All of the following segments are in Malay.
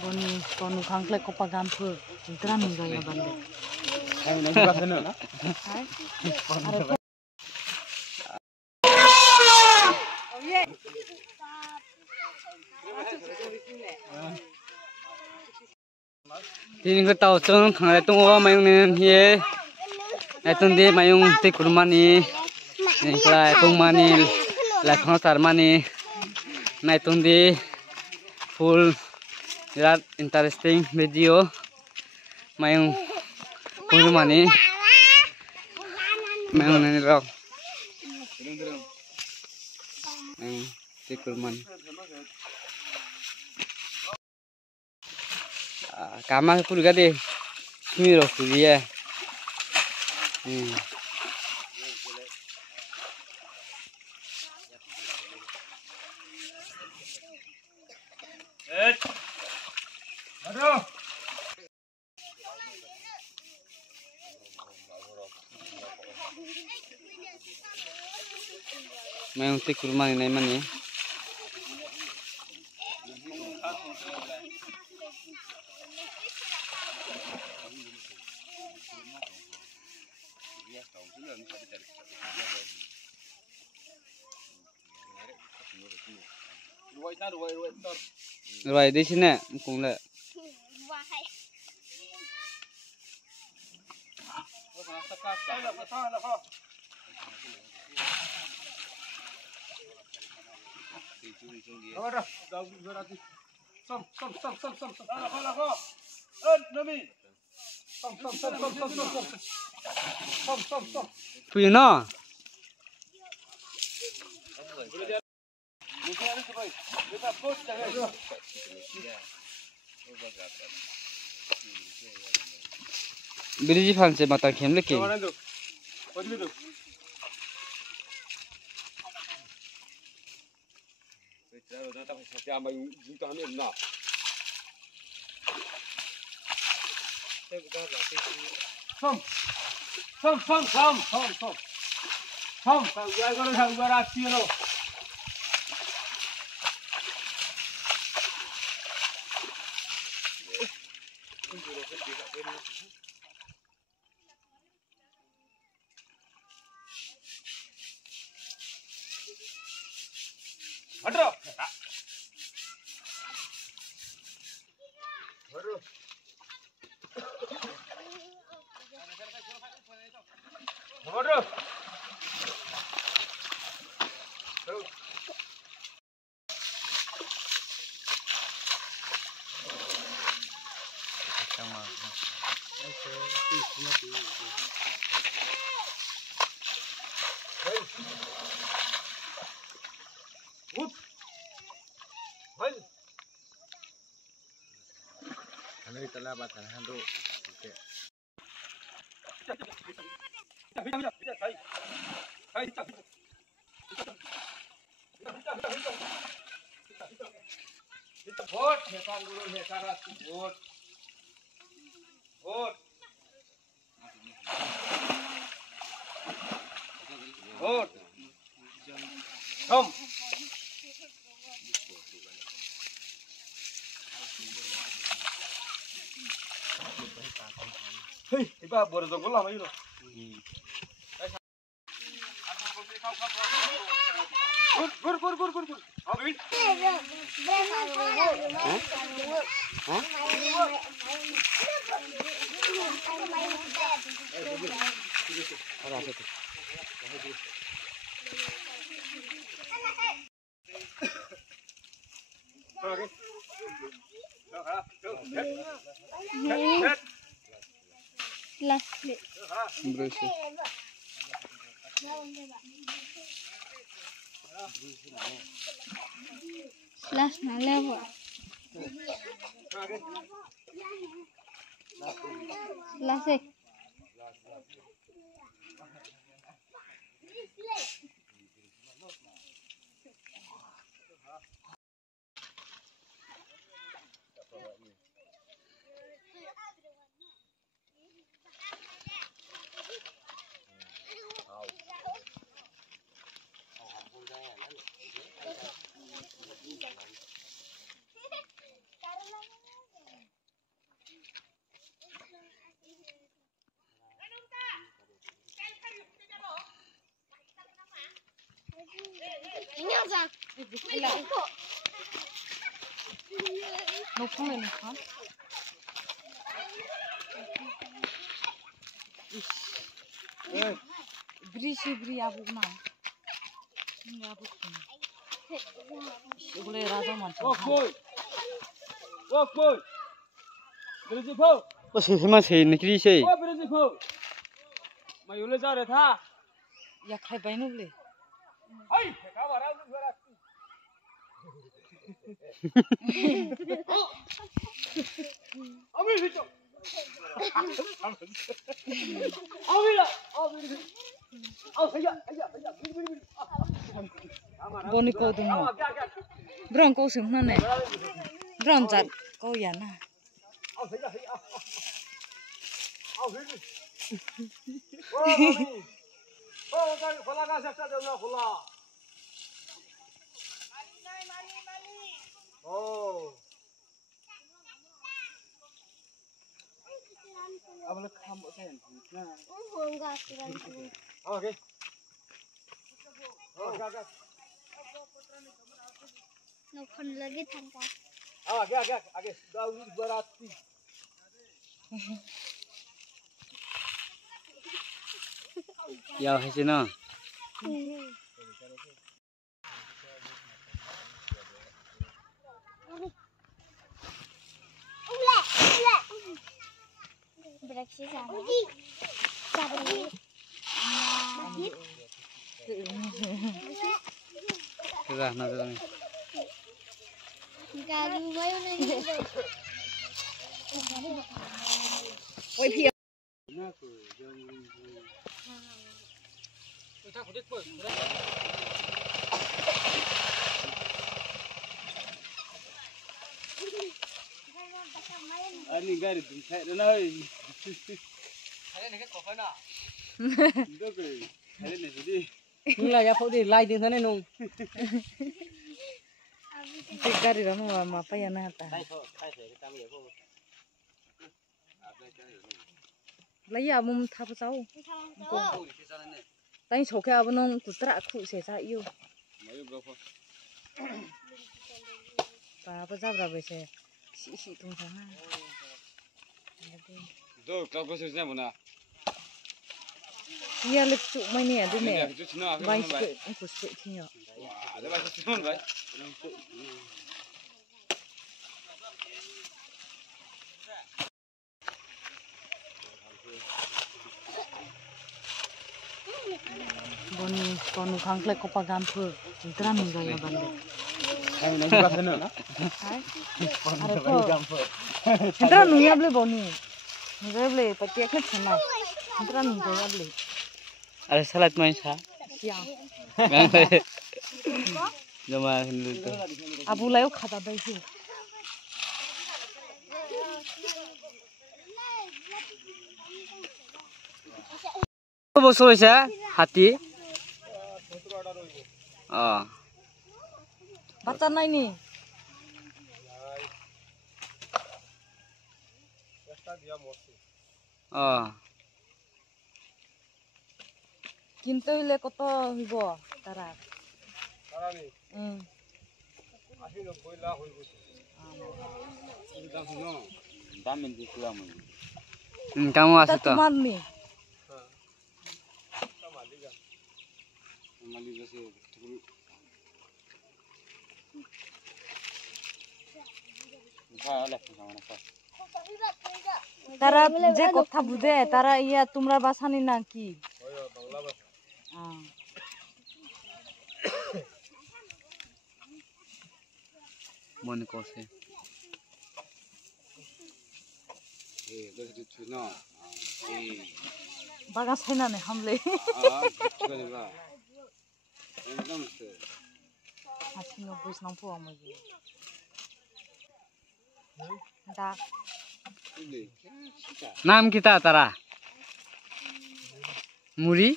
Boni konu khangklek ko pagam phu intran ni gaya bande. Ay nagbukas na no? Hai. Tin ko tao chung thang lai tung wa mayung nen hie ai tung di mayung ti kurmani ni kla tung mani la khang sar mani nai tung di full that interesting video mayung kurmani mayung nen rok mayung ti kurmani Kama puri gade miro puri ya. Aduh. Mayung ti kurmani nai mani. Rồi đi xin nè cũng là Pui nó Biriji fan se mata khem le ke Aduh. Aduh. Ano itala batan hando. Vote, hesan guru hesara vote. Vote. Vote. Come. Hey, iba boleh jongkol lah mayu. Gur. Abin. Last na level. Last eh. Nó không lên được hả? Bri abuk na. Ini abuk ni. Boleh raja macam. Walk boy. Walk boy. Berhenti po. Có sự thế mà thế này cái gì? Oh, berhenti po. Mày udah jadi tha. Ya khai bay nu boleh. Hai, kamu orang tu berat. Ambil itu. Ambil lah. Beri. Boni kau tu mau. Brown kau sih mana? Brown cat kau ya na. Khola ka sakta deuna khola. Oh. Abang kamu sen. Okay. Oh, agak. Nó không lagi thangka. Agak. Daun berarti. Yêu hay chứ nó? Beraksi sana. Sabri. Mahir. Cái ra nó rồi. Garu bayu nahi. Oi phi. Ani gari dum sai na oi. Hale ne ke kofa na. Ndo ke. Hale ne sudi. Nila ya phau di lai din thane nung. Tik gari ra nu ma pa ya na ta. Lai ya mum tha pa chau. Tai chok ya abnong kutra khu se sa yu. Mayu berapa? Pa pa jabra be se. Si tung sa na. Do kau kau sesnya mana? Ya lek chu mai ne adu ne. Itu cina. Bai se ku se thi yo. Ada bahasa cina bai. Boni konu khangklek ko pagam phu. Intra mi ga ya bande. Yang nanti bahasa na. Are ko. Intra nu ya ble boni. Ngeble pakai ke chana. Intra nu ga ya ble. Ada salad main sah? Ya. Jom hindu tu. Abu layo khata dai si. Bosol sah hati. Oh. Baca nai ni. Oh. Kinto hile koto hibo tara. Karani. Ahi no boila hoi gusi. Indam no. Damin di pulang mo. Kamu Ta asal tu? tumar ni. Maliga se. Tara je kotha bude tara iya tumra basani na ki. Oh, Bangla bahasa. Mana kau sih? Dari cina. Bagas haina ne hamle. Cina ni ba. एकदम से. Asino bus nang pu amaji. Da Ini. Nam kita tara. Muri?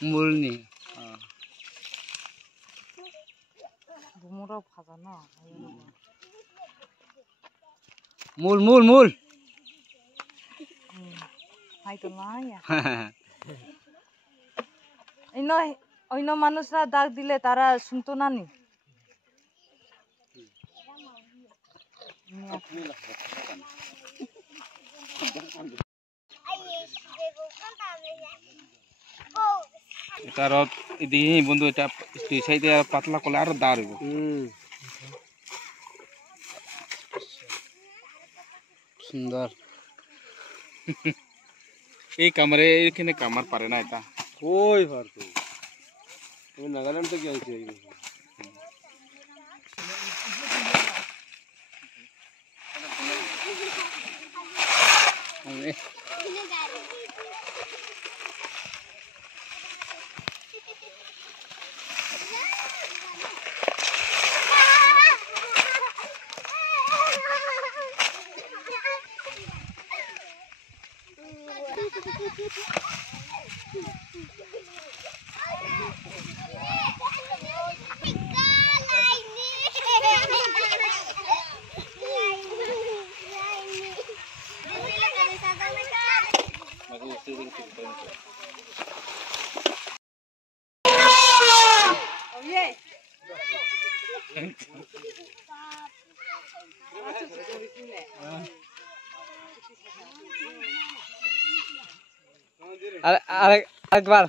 Murni. bumura bhaja na. Mul. Hai to na ya. Inoi অন্য মানুষরা ডাক দিলে তারা শুনতো না নি এটার এদিকে বন্ধু এটা সাইডে পাতলা করলে আরো দাঁড় হইব সুন্দর এই কামারে এখানে কামার পারে না এটা কই পারতো তুমি নাগাল্যান্ড থেকে আইছি আরেকবার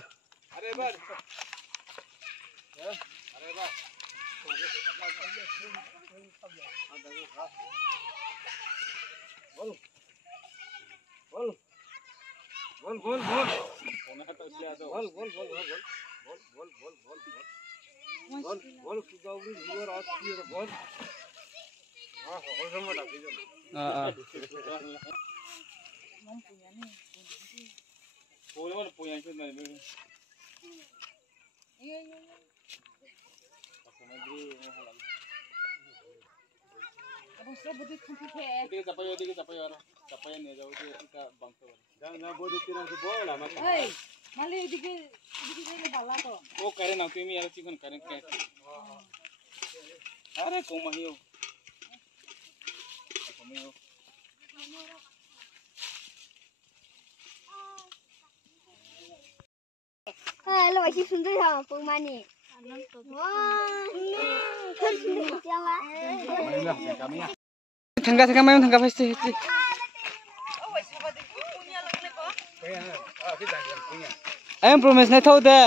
ও করে না তুমি আর চিকন করে আরে কমাইও Lo masih sundur sama pemani. থাঙ্গা থাঙ্গা মায়ুং থাঙ্গা ফাইছে আই এম প্রমিস নাই থাও দে